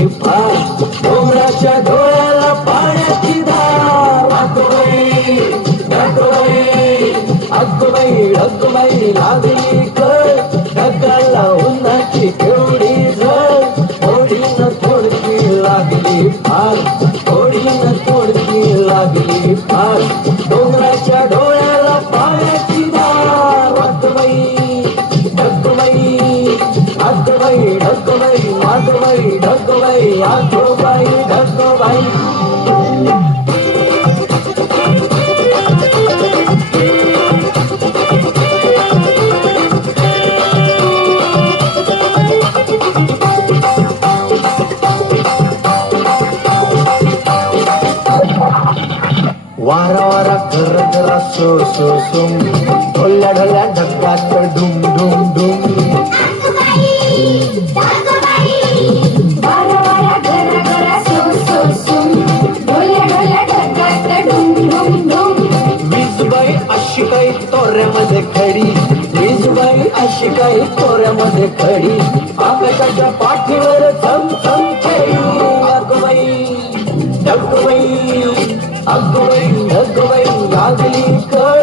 लागली फार डोंगराच्या डोळ्याला पाण्याची धार अगोबाई अगोबाई लागली कळ ढगाला उन्हाची केवढी झळ थोडीनं थोडकी लागली फार थोडीनं थोडकी लागली फार डोंगराच्या डोळ्याला पाण्याची धार अगोबाई ढगबाई ढगबाई ढगबाई आगोबाई ढगबाई वारा वारा घर घरा सो सो सोम ढोल्या ढोल्या ढगात डुम डुम डुम वीजबाई अशी काही तोऱ्यामध्ये खडी वीजबाई अशी काही तोऱ्यामध्ये खडी आकाशाच्या पाठीवर थम थम खेळी अगोबाई ढगबाई लागली कळ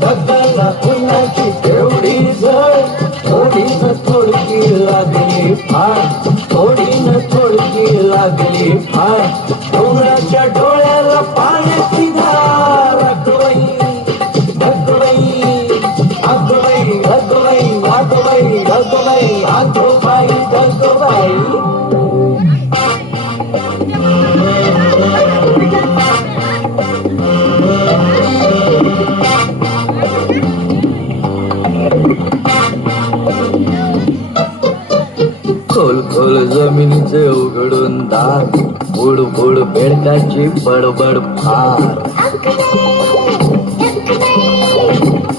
ढगाला उन्हाची तेवढी झळ थोडीनं थोडकी लागली फार थोडीनं थोडकी लागली फार डोंगराच्या डोळ्याला पाण्याची धार अगोबाई अगोबाई आगोबाई ढगबाई खोल खोल जमिनीचे उघडून दार बुड बुड बेडकाची बडबड फार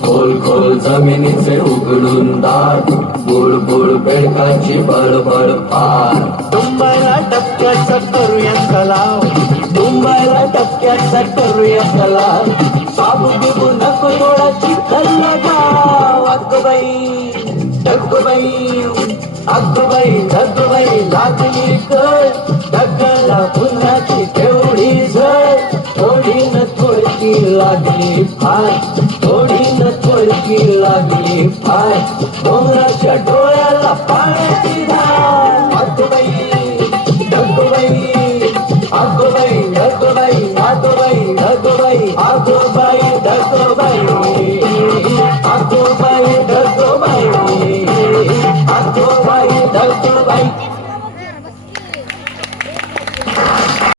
खोल खोल जमिनीचे उघडून दार बुड बुड बेडकाची बडबड फार तुंबायला टपक्याचा करूया तलाव तुंबायला टपक्याचा करूया तलाव साबू बिबू नको डोळाची खल्ला गाव अगोबाई लागली कळ ढगाला उन्हाची तेवढी झळ थोडीनं थोडकी लागली फार थोडीनं थोडकी लागली फार डोंगराच्या डोळ्याला पाण्याची धार अगोबाई ढगबाई